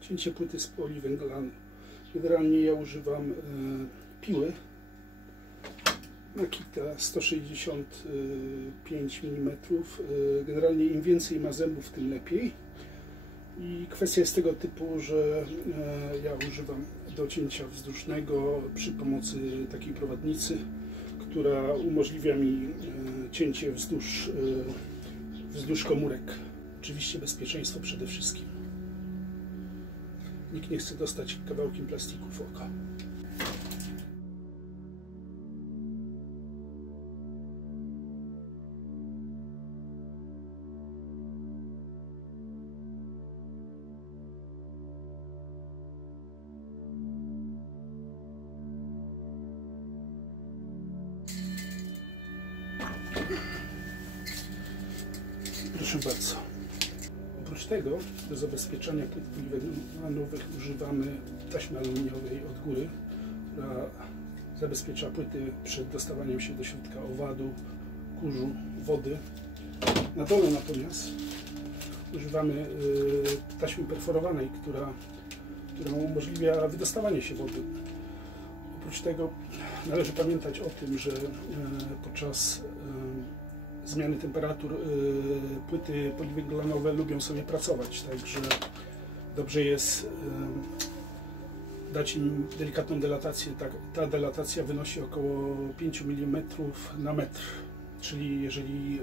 Cięcie płyty z poliwęglanu. Generalnie ja używam piły Makita 165 mm. Generalnie im więcej ma zębów, tym lepiej. I kwestia jest tego typu, że ja używam do cięcia wzdłużnego przy pomocy takiej prowadnicy, która umożliwia mi cięcie wzdłuż komórek. Oczywiście bezpieczeństwo przede wszystkim. Nikt nie chce dostać kawałkiem plastiku w oko. Proszę bardzo. Oprócz tego do zabezpieczania płyt poliwęglanowych używamy taśmy aluminiowej od góry, która zabezpiecza płyty przed dostawaniem się do środka owadu, kurzu, wody. Na dole natomiast używamy taśmy perforowanej, która umożliwia wydostawanie się wody. Oprócz tego należy pamiętać o tym, że podczas zmiany temperatur płyty poliwęglanowe lubią sobie pracować, także dobrze jest dać im delikatną delatację. Ta delatacja wynosi około 5 mm na metr, czyli jeżeli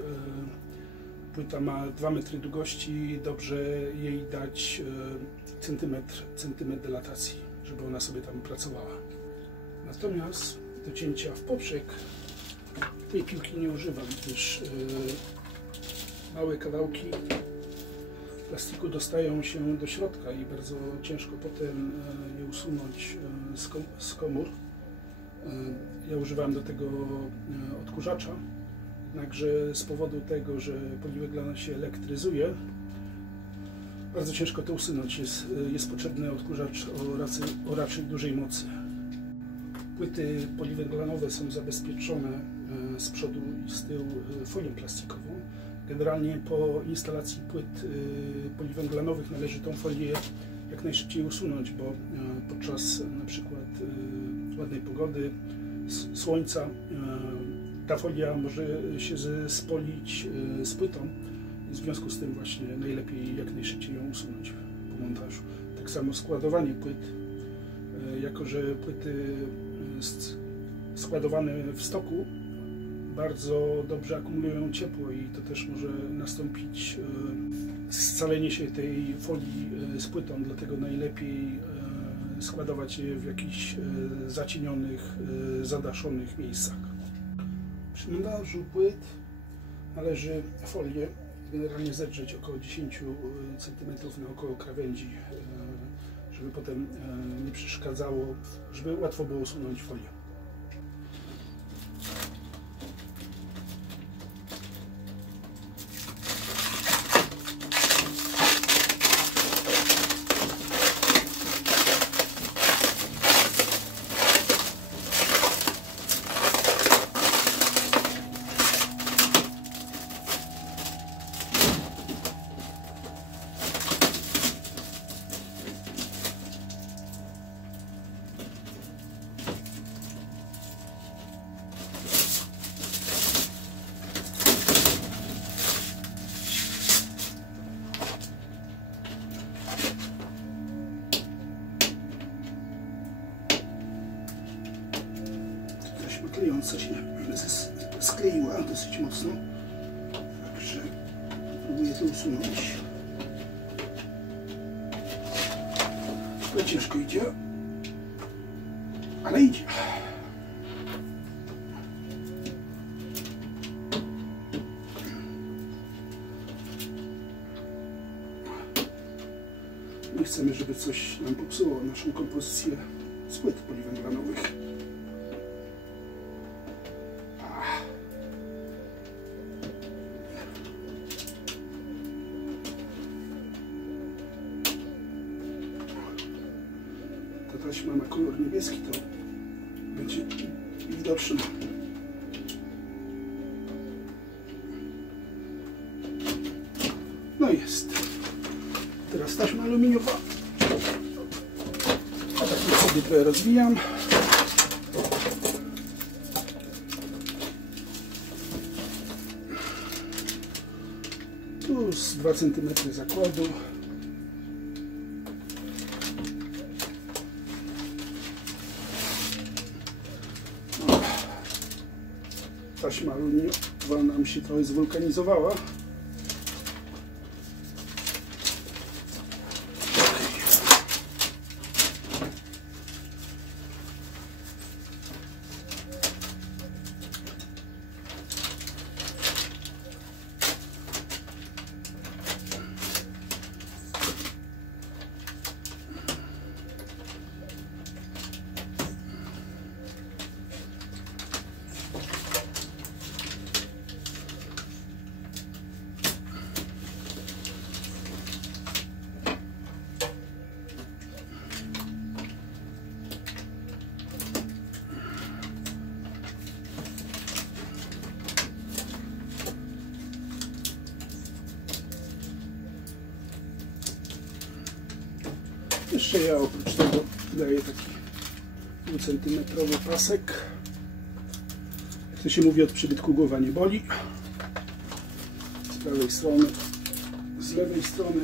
płyta ma 2 metry długości, dobrze jej dać centymetr delatacji, żeby ona sobie tam pracowała. Natomiast do cięcia w poprzek tej piłki nie używam, gdyż małe kawałki plastiku dostają się do środka i bardzo ciężko potem je usunąć z komór. Ja używam do tego odkurzacza, jednakże z powodu tego, że poliwęglan się elektryzuje, bardzo ciężko to usunąć. Jest potrzebny odkurzacz o raczej dużej mocy. Płyty poliwęglanowe są zabezpieczone z przodu i z tyłu folią plastikową. Generalnie po instalacji płyt poliwęglanowych należy tą folię jak najszybciej usunąć, bo podczas na przykład ładnej pogody, słońca, ta folia może się spolić z płytą. W związku z tym właśnie najlepiej jak najszybciej ją usunąć po montażu. Tak samo składowanie płyt, jako że płyty składowane w stoku bardzo dobrze akumulują ciepło i to też może nastąpić scalenie się tej folii z płytą, dlatego najlepiej składować je w jakichś zacienionych, zadaszonych miejscach. Przy montażu płyt należy folię generalnie zedrzeć około 10 cm naokoło krawędzi, żeby potem nie przeszkadzało, żeby łatwo było usunąć folię. Klejąca się skleiła dosyć mocno, także próbuję to usunąć. To ciężko idzie, ale idzie. Nie chcemy, żeby coś nam popsuło naszą kompozycję z płyt poliwęglanowych. Ta taśma ma kolor niebieski, to będzie widoczne. No jest. Teraz taśma aluminiowa. A tak sobie trochę rozwijam. Tu z 2 cm zakładu. Taśma aluminiowa nam się trochę zwulkanizowała. Jeszcze ja oprócz tego daję taki 2-centymetrowy pasek. Jak to się mówi, od przybytku głowa nie boli. Z prawej strony, z lewej strony.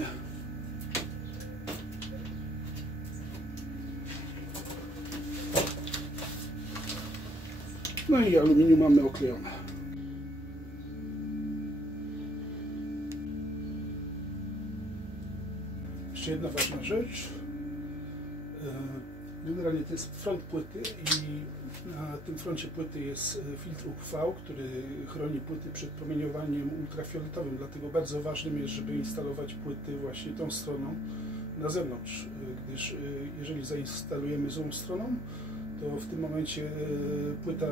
No i aluminium mamy oklejone. Jeszcze jedna ważna rzecz. Generalnie to jest front płyty i na tym froncie płyty jest filtr UV, który chroni płyty przed promieniowaniem ultrafioletowym. Dlatego bardzo ważnym jest, żeby instalować płyty właśnie tą stroną na zewnątrz, gdyż jeżeli zainstalujemy złą stroną, to w tym momencie płyta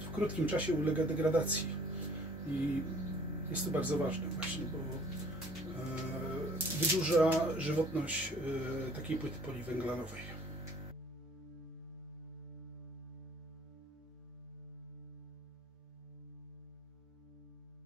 w krótkim czasie ulega degradacji. I jest to bardzo ważne właśnie, bo wydłuża żywotność takiej płyty poliwęglanowej.